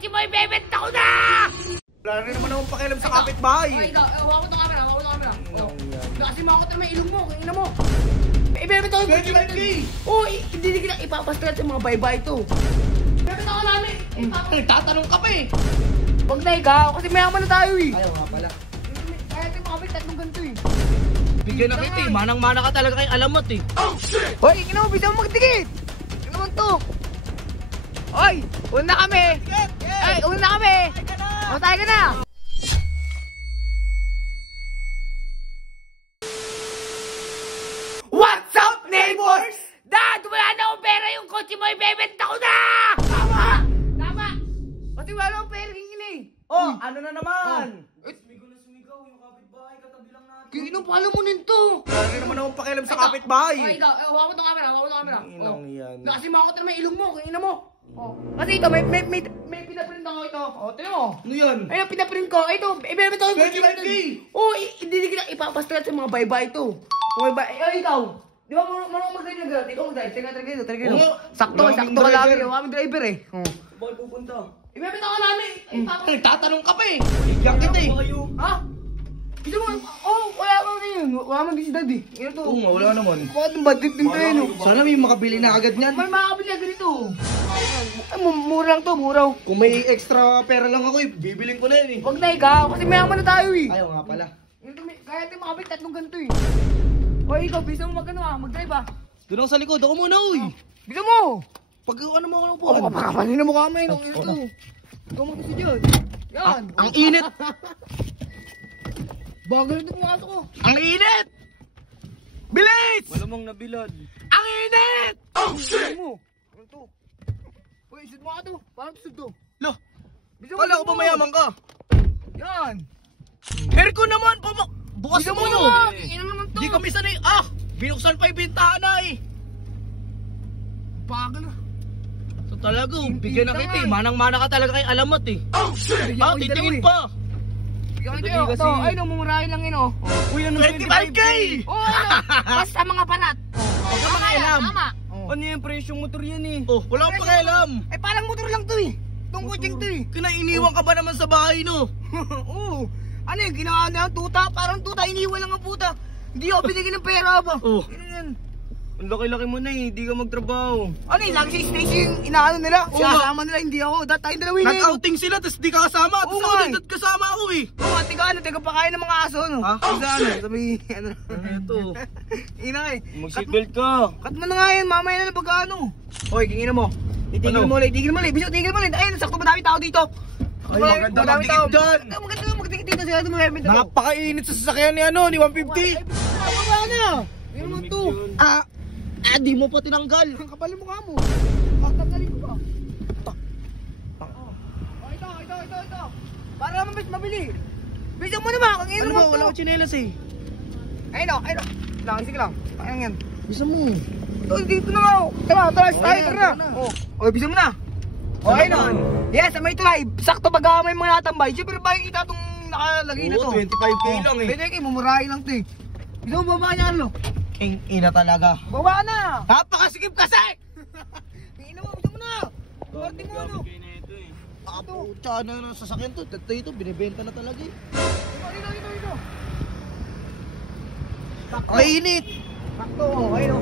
kotse mo, ibebenta ko na! Wala rin naman akong pakialam sa kapitbahay. Ay, ikaw, huwag mo itong camera, huwag mo itong camera. Kasi makakot naman yung ilong mo, kung ina mo. Ibebenta ko yung kotse natin. Oo, hindi kita ipapastrat sa mga baybay ito. Ibebenta ko namin. Tatanong ka pa eh. Huwag na ikaw, kasi mayaman na tayo eh. Ayaw nga pala. Kaya ito makabit, tatlong ganito eh. Bigyan na kita eh. Manang-mana ka talaga kay alamot eh. Oh shit! Hoy, ina mo, bisa mo magdikit! Ano naman to? Hoy, una kami! Ay, una kami! Matay ka na! What's up, neighbors? Dad, wala na akong pera, yung kotse mo, ibebenta ko na! Tama! Tama! Pati wala akong pera, hingin eh. Oh, ano na naman? Sumigaw yung kapitbahay, katabi lang natin. Kinong pala mo nito. Wala rin naman akong pakialam sa kapitbahay. Ay, ikaw, huwag mo itong camera, huwag mo itong camera. Inang yan. Kasi makakot naman yung ilong mo, kung ina mo. Oh. Kasi ito, may pinaprint ako ito. Oh, tinan mo. Ano yan? Ayun, pinaprint ko. Ito, ibebenta ko yung kotse natin. 25K! Oo, hindi kita ipapastrat sa mga baybay ito. Mga baybay. Ay, ikaw. Di ba marunong mag-drive ng Ikaw mag-drive. Sige, try ko. Sakto ka lang. Wala kaming driver eh. Bakit pupunta? Ibebenta ko namin. Tatanong ka pa eh. Bigyan kita eh. Ha? Ito mo, wala mo na yun. Wala mo din si daddy. Ino to. Oo nga, wala naman. Bakit yung bad trip din tayo, no? Sana may makabili na agad niyan. May makakabili agad ito. Ay, mura lang to, mura. Kung may extra pera lang ako eh, bibiling ko na yan eh. Huwag na ikaw, kasi mayaman na tayo eh. Ayaw nga pala. Kaya tayo makabili tatlong ganito eh. Hoy, ikaw, bisa mo mag-drive ah. Doon ako sa likod, ako muna uy. Bisa mo! Pag ano mo ako ng Oo, buwan. kapakapanin na mukha mo yun. Ito. Ikaw mag-isa dyan. Yan. Ang init! Bagal ito pumasok ko. Ang init! Bilis! Malamang nabilad. Ang init! Oh shit! Ano mo? Ano to? Uy, isod mo ka to. Paano to to? Lo, Bisa kala ko pa mayaman ka. Yan. Aircon naman, bukas Bisa mo mo no. naman. Ina naman to. Di kami sanay, binuksan pa yung bintahan na eh. Bagal na. So talaga, bigyan na kita eh. Manang-mana ka talaga kay alamot eh. Oh shit! Titingin pa. Ikaw ito. Ito, ay, mumurahin lang yun oh. Uy, ano 25K! Oo, ano? Basta mga parat. Huwag ka makialam. Tama. Ano yung presyong motor yan eh? Oh, wala akong pakialam. Eh, parang motor lang to eh. Itong kutsing to eh. Kinainiwan ka ba naman sa bahay no? Oo. Ano yung ginawa na yung tuta? Parang tuta, iniwan lang ang puta. Hindi ako binigyan ng pera ba? Oh. Ano yan? Ang laki-laki mo na eh, hindi ka magtrabaho. Ano yung lagi sa station yung inaano nila? Sinasama nila, hindi ako. Dahil tayong dalawin na yun. Nag-outing sila, tapos di ka kasama. Tapos Oo ako nga din kasama ako eh. Oo nga, tiga pakain ng mga aso, no? Ha? Sa ano, sabi, ano. Ito. Ina eh. Mag-seatbelt ka. Cut mo na nga yan, mamaya na pag ano. Hoy, kingin mo. Itigil Ano? mo ulit, tigil mo ulit. Biso, tigil mo ulit. Ayun, sakto madami tao dito. Ay, maganda magdikit dyan. Maganda magdikit dito sila ito, mag-helmet ako. Napakainit sa sasakyan ni ano, ni 150. Ay, baba na. Yun naman to. Di mo pa tinanggal. Ang kapal yung mukha mo. Tatanggalin ko ba? Ito. Para naman bis mabili. Bisa mo naman, kung Ano ba, wala ko tsinelas eh. Ayun. Lang, sige lang. Ayun yan. Bisa mo. Ito, dito na nga. Tara, tayo, tara na. O, bisa mo na. O, ayun na. Yes, may tulay. Sakto pag may mga natambay. Siyempre, bakit kita itong nakalagay na to? Oo, 25K lang eh. 25K, mumurahin lang to eh. Bisa mo, baba niya, Arlo. Ina talaga. Baba na! Napakasikip kasi! Tingin mo, bisa mo na! Party mo ano? Kaya na ito eh. Pucha na ng sasakyan to. Ito, binibenta na talaga eh. Ito. Sakto. Kainit! Sakto, ayun o.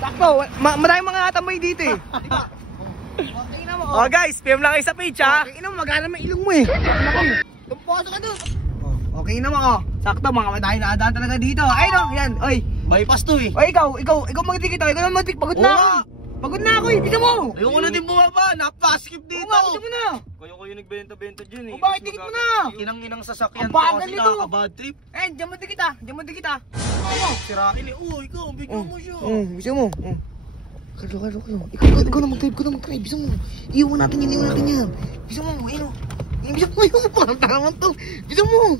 Sakto, maraming mga tambay dito eh. Di ba? Tingnan mo. Oh guys, PM lang kayo sa page ha. Tingnan mo, magana may ilong mo eh. Tumpos ka doon. Okay naman oh. Sakto, mga madami na adaan talaga dito. Ayun o, yan. Oy. Bypass to eh. Oy, ikaw magdikit ako. Ikaw naman magdikit. Pagod na ako. Pagod na ako eh. Bisa mo. Ayoko na din bumaba. Napakasikip Oo dito. nga, bisa mo na. Kayo nagbenta-benta dyan eh. O bakit dikit mo na? Inang sasakyan Ang to bagal kasi nito. nakaka-bad trip. Eh, diyan mo dikit ah. Sirain eh. Ikaw, bigyan mo siya. Bisa mo. Kalo. Ikaw na mag-drive. Bisa mo. Iwan natin yan. Bisa mo, ayun o. Bisa mo, parang tangaman to. Bisa mo.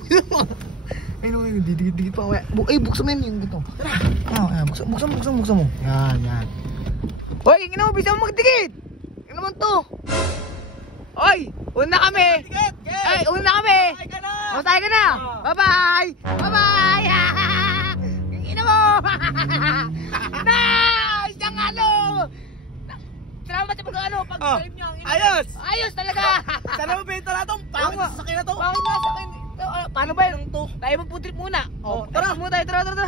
Ayun, didikit pa. Buksan mo yun yung ganito. Tara. Buksan mo. Yan. Hoy, ingin mo, bisa mo magdikit. Ano naman to? Hoy, una kami. Ay, una kami. Matay ka na. Bye-bye. Ingin mo. Nice! Ang ano. Salamat sa pag-drive niya. Ayos! Ayos talaga! Sana mabenta na itong pangit sa sakyan na to. Bakit nga sa akin? Paano ba yun? Lang to. Tayo mag-food trip muna. Oh, Tara muna tayo, tara.